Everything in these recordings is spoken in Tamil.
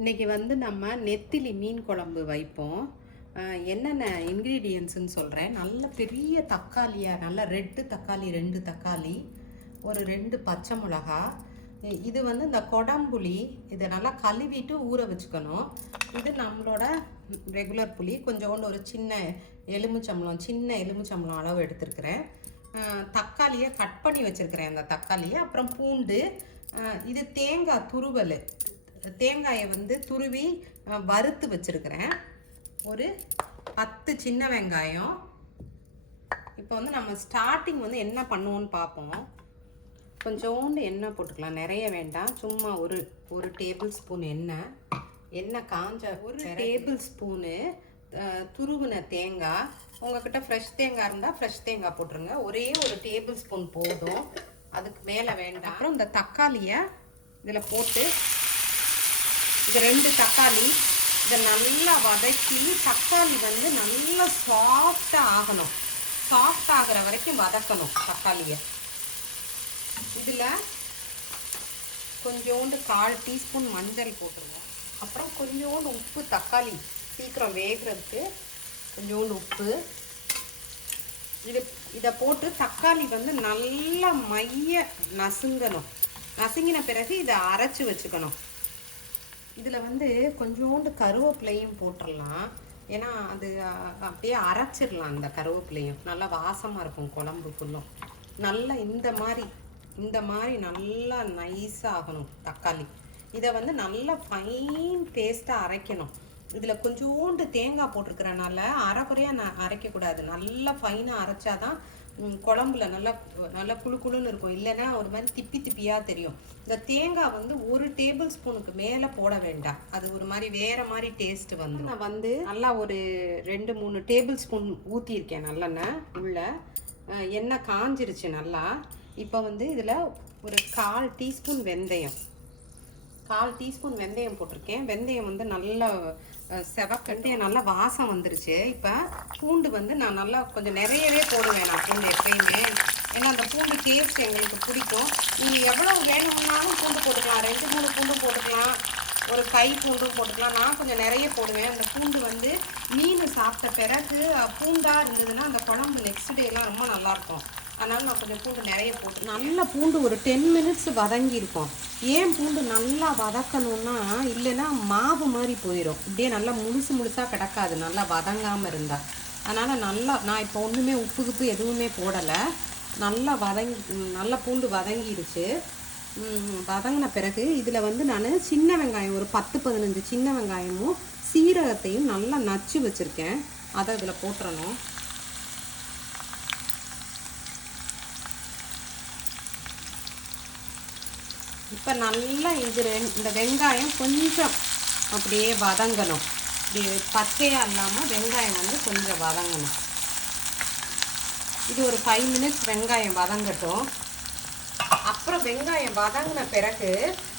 இன்றைக்கி வந்து நம்ம நெத்திலி மீன் குழம்பு வைப்போம். என்னென்ன இன்க்ரீடியன்ட்ஸுன்னு சொல்கிறேன். நல்ல பெரிய தக்காளியாக, நல்ல ரெட்டு தக்காளி 2 தக்காளி, ஒரு 2 பச்சை மிளகா. இது வந்து இந்த கொடம்புளி, இதை நல்லா கழுவிட்டு ஊற வச்சுக்கணும். இது நம்மளோட ரெகுலர் புளி, கொஞ்சோண்டு ஒரு சின்ன எலுமிச்சம்பழம் அளவு எடுத்துருக்கிறேன். தக்காளியை கட் பண்ணி வச்சுருக்கிறேன், அந்த தக்காளியை. அப்புறம் பூண்டு, இது தேங்காய் துருவல், தேங்காயை வந்து துருவி வறுத்து வச்சுருக்கிறேன். ஒரு 10 சின்ன வெங்காயம். இப்போ வந்து நம்ம ஸ்டார்டிங் வந்து என்ன பண்ணுவோன்னு பார்ப்போம். கொஞ்சோண்டு எண்ணெய் போட்டுக்கலாம், நிறைய வேண்டாம். சும்மா ஒரு டேபிள் ஸ்பூன் எண்ணெய் காஞ்ச ஒரு டேபிள் ஸ்பூனு துருவின தேங்காய். உங்கள்கிட்ட ஃப்ரெஷ் தேங்காய் இருந்தால் ஃப்ரெஷ் தேங்காய் போட்டுருங்க. ஒரே ஒரு டேபிள் ஸ்பூன் போதும், அதுக்கு மேலே வேண்டாம். அப்புறம் இந்த தக்காளியை இதில் போட்டு, இது 2 தக்காளி, இதை நல்லா வதக்கி, தக்காளி வந்து நல்லா சாஃப்டாக ஆகணும். சாஃப்ட் ஆகிற வரைக்கும் வதக்கணும் தக்காளியை. இதில் கொஞ்சோண்டு 1/4 டீஸ்பூன் மஞ்சள் போட்டுருவோம். அப்புறம் கொஞ்சோண்டு உப்பு, தக்காளி சீக்கிரம் வேகிறதுக்கு கொஞ்சோண்டு உப்பு. இதை போட்டு தக்காளி வந்து நல்லா நசுங்கணும். நசுங்கின பிறகு இதை அரைச்சி வச்சுக்கணும். இதில் வந்து கொஞ்சோண்டு கருவேப்பிலையும் போட்டுடலாம். ஏன்னா அது அப்படியே அரைச்சிடலாம். அந்த கருவேப்பிலையும் நல்லா வாசமாக இருக்கும் குழம்பு ஃபுல்லும். நல்லா இந்த மாதிரி நல்லா நைஸாக ஆகணும் தக்காளி. இதை வந்து நல்லா ஃபைன் பேஸ்ட்டாக அரைக்கணும். இதில் கொஞ்சோண்டு தேங்காய் போட்டிருக்கிறனால அரைக்குறையாக அரைக்கக்கூடாது. நல்லா ஃபைனாக அரைச்சாதான் குழம்புல நல்லா குழுன்னு இருக்கும். இல்லைன்னா ஒரு மாதிரி திப்பியாக தெரியும். இந்த தேங்காய் வந்து 1 டேபிள் ஸ்பூனுக்கு மேலே போட வேண்டாம். அது ஒரு மாதிரி வேறு மாதிரி டேஸ்ட்டு வந்து. நான் வந்து நல்லா ஒரு 2-3 டேபிள் ஸ்பூன் ஊற்றியிருக்கேன் நல்லெண்ணெய். உள்ள எண்ணெய் காஞ்சிருச்சு நல்லா. இப்போ வந்து இதில் ஒரு 1/4 டீஸ்பூன் வெந்தயம், 1/4 டீஸ்பூன் வெந்தயம் போட்டிருக்கேன். வெந்தயம் வந்து நல்லா வெந்தயம் நல்லா வாசம் வந்துருச்சு. இப்போ பூண்டு வந்து நான் நல்லா கொஞ்சம் நிறையவே போடுவேன். நான் பூண்டு எப்பயுமே, ஏன்னா அந்த பூண்டு டேஸ்ட் எங்களுக்கு பிடிக்கும். நீங்கள் எவ்வளோ வேணும்னாலும் பூண்டு போட்டுக்கலாம். 2-3 பூண்டும் போட்டுக்கலாம், ஒரு கை பூண்டும் போட்டுக்கலாம். நான் கொஞ்சம் நிறைய போடுவேன். அந்த பூண்டு வந்து மீன் சாப்பிட்ட பிறகு பூண்டாக இருந்ததுன்னா அந்த குழம்பு நெக்ஸ்ட் டேலாம் ரொம்ப நல்லாயிருக்கும். அதனால் நான் கொஞ்சம் பூண்டு நிறைய போட்டு, நல்லா பூண்டு ஒரு 10 மினிட்ஸ் வதங்கியிருக்கும். ஏன் பூண்டு நல்லா வதக்கணும்னா, இல்லைன்னா மாவு மாதிரி போயிடும். இப்படியே நல்லா முழுசாக கிடக்காது நல்லா வதங்காமல் இருந்தால். அதனால் நல்லா நான் இப்போ ஒன்றுமே உப்பு எதுவுமே போடலை. நல்லா பூண்டு வதங்கிடுச்சு. வதங்கின பிறகு இதில் வந்து நான் சின்ன வெங்காயம் ஒரு 10-15 சின்ன வெங்காயமும் சீரகத்தையும் நல்லா நச்சு வச்சுருக்கேன். அதை இதில் போட்டுறணும். இப்போ நல்லா இந்த வெங்காயம் கொஞ்சம் அப்படியே வதங்கணும். இப்படி பச்சையாக இல்லாமல் வெங்காயம் வந்து கொஞ்சம் வதங்கணும். இது ஒரு 5 மினிட்ஸ் வெங்காயம் வதங்கட்டும். அப்புறம் வெங்காயம் வதங்கின பிறகு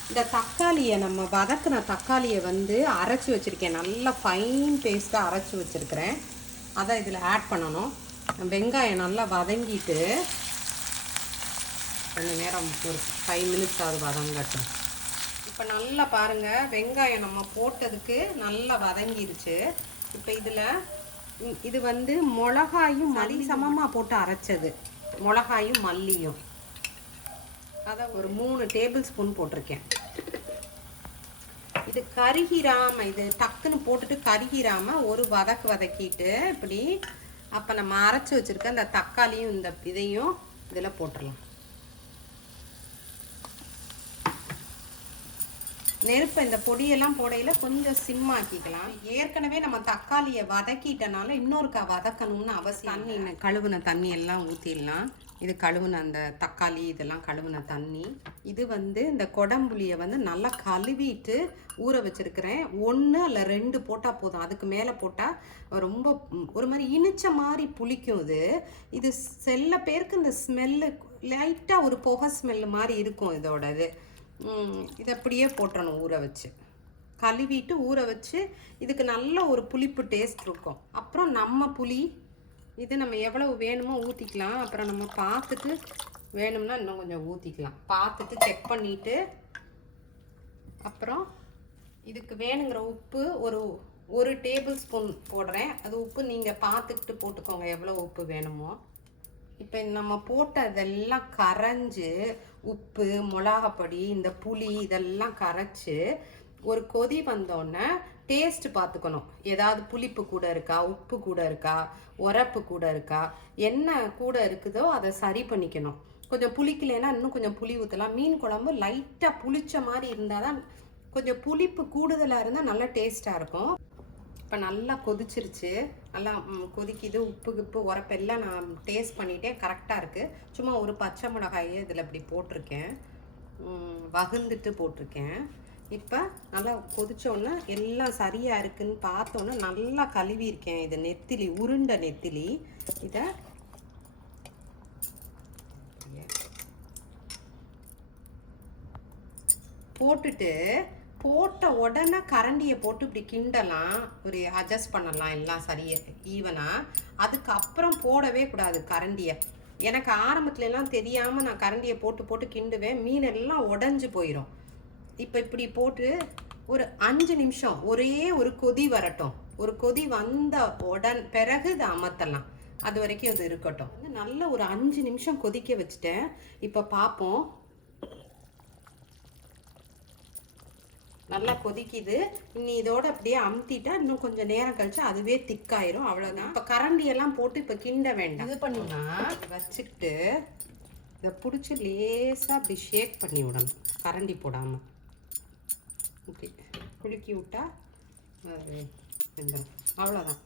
இந்த தக்காளியை, நம்ம வதக்கின தக்காளியை வந்து அரைச்சி வச்சுருக்கேன். நல்லா ஃபைன் பேஸ்ட்டாக அரைச்சி வச்சுருக்கிறேன். அதை இதில் ஆட் பண்ணணும். வெங்காயம் நல்லா வதங்கிட்டு கொஞ்சம் நேரம் ஒரு 5 மினிட்ஸ் ஆகுது வதங்கட்டும். இப்போ நல்லா பாருங்கள், வெங்காயம் நம்ம போட்டதுக்கு நல்லா வதங்கிடுச்சு. இப்போ இது வந்து மிளகாயும் மல்லி சமமாக போட்டு அரைச்சது. மிளகாயும் மல்லியும் அதை ஒரு 3 டேபிள் ஸ்பூன் போட்டிருக்கேன். இது கருகிராமல், இது டக்குன்னு போட்டுட்டு கருகிராமல் ஒரு வதக்கிட்டு இப்படி. அப்போ நம்ம அரைச்சி வச்சுருக்க இந்த தக்காளியும் இந்த இதையும் இதில் போட்டுடலாம். நெருப்பை இந்த பொடியெல்லாம் போடையில் கொஞ்சம் சிம்மாக்கிக்கலாம். ஏற்கனவே நம்ம தக்காளியை வதக்கிட்டனால இன்னொருக்கா வதக்கணும்னு அவசியம். தண்ணி கழுவுன தண்ணி எல்லாம் ஊற்றிடலாம். இது கழுவுன அந்த தக்காளி இதெல்லாம் கழுவுன தண்ணி. இது வந்து இந்த கொடம்புளியை வந்து நல்லா கழுவிட்டு ஊற வச்சுருக்கிறேன். 1 இல்லை 2 போட்டால் போதும். அதுக்கு மேலே போட்டால் ரொம்ப ஒரு மாதிரி இனிச்ச மாதிரி புளிக்கும். இது சில பேருக்கு இந்த ஸ்மெல்லு லைட்டாக ஒரு புகை ஸ்மெல்லு மாதிரி இருக்கும் இதோடது. இதை அப்படியே போட்டுறணும். ஊற வச்சு கழுவிட்டு ஊற வச்சு இதுக்கு நல்ல ஒரு புளிப்பு டேஸ்ட் இருக்கும். அப்புறம் நம்ம புளி இது நம்ம எவ்வளவு வேணுமோ ஊற்றிக்கலாம். அப்புறம் நம்ம பார்த்துட்டு வேணும்னா இன்னும் கொஞ்சம் ஊற்றிக்கலாம். பார்த்துட்டு செக் பண்ணிவிட்டு அப்புறம் இதுக்கு வேணுங்கிற உப்பு ஒரு டேபிள் ஸ்பூன் போடுறேன். அது உப்பு நீங்கள் பார்த்துக்கிட்டு போட்டுக்கோங்க எவ்வளோ உப்பு வேணுமோ. இப்போ நம்ம போட்டதெல்லாம் கரைஞ்சி உப்பு மிளகாப்பொடி இந்த புளி இதெல்லாம் கரைச்சி ஒரு கொதி வந்தோடனே டேஸ்ட் பார்த்துக்கணும். ஏதாவது புளிப்பு கூட இருக்கா, உப்பு கூட இருக்கா, உரப்பு கூட இருக்கா, என்ன கூட இருக்குதோ அதை சரி பண்ணிக்கணும். கொஞ்சம் புளிக்கலைன்னா இன்னும் கொஞ்சம் புளி ஊற்றலாம். மீன் குழம்பு லைட்டாக புளிச்ச மாதிரி இருந்தால் தான், கொஞ்சம் புளிப்பு கூடுதலாக இருந்தால் நல்லா டேஸ்ட்டாக இருக்கும். இப்போ நல்லா கொதிச்சிருச்சு, நல்லா கொதிக்குது. உப்பு உரப்பெல்லாம் நான் டேஸ்ட் பண்ணிட்டேன், கரெக்டாக இருக்குது. சும்மா ஒரு பச்சை மிளகாயை இதில் இப்படி போட்டிருக்கேன், வகுந்துட்டு போட்டிருக்கேன். இப்போ நல்லா கொதிச்சோன்னே எல்லாம் சரியாக இருக்குன்னு பார்த்தோன்னே நல்லா கழுவியிருக்கேன். இது நெத்திலி, உருண்டை நெத்திலி. இதை போட்டுட்டு போட்ட உடனே கரண்டியை போட்டு இப்படி கிண்டலாம், ஒரு அட்ஜஸ்ட் பண்ணலாம் எல்லாம் சரியாக ஈவனாக. அதுக்கப்புறம் போடவே கூடாது கரண்டியை. எனக்கு ஆரம்பத்துலலாம் தெரியாமல் நான் கரண்டியை போட்டு கிண்டுவேன், மீன் எல்லாம் உடஞ்சி போயிடும். இப்போ இப்படி போட்டு ஒரு 5 நிமிஷம் ஒரே ஒரு கொதி வரட்டும். ஒரு கொதி வந்த பிறகு இதை அமர்த்தலாம். அது வரைக்கும் அது இருக்கட்டும். நல்ல ஒரு 5 நிமிஷம் கொதிக்க வச்சுட்டேன். இப்போ பார்ப்போம். நல்லா கொதிக்குது. இன்னி இதோட அப்படியே அமுத்திட்டா இன்னும் கொஞ்சம் நேரம் கழிச்சு அதுவே திக்காயிரும். அவ்வளோதான். இப்போ கரண்டியெல்லாம் போட்டு இப்போ கிண்ட வேண்டாம். இது பண்ணினா வச்சுக்கிட்டு இதை பிடிச்சி லேசாக அப்படி ஷேக் பண்ணி விடணும், கரண்டி போடாமல். இப்படி குலுக்கி விட்டா வெந்துடும். அவ்வளோதான்.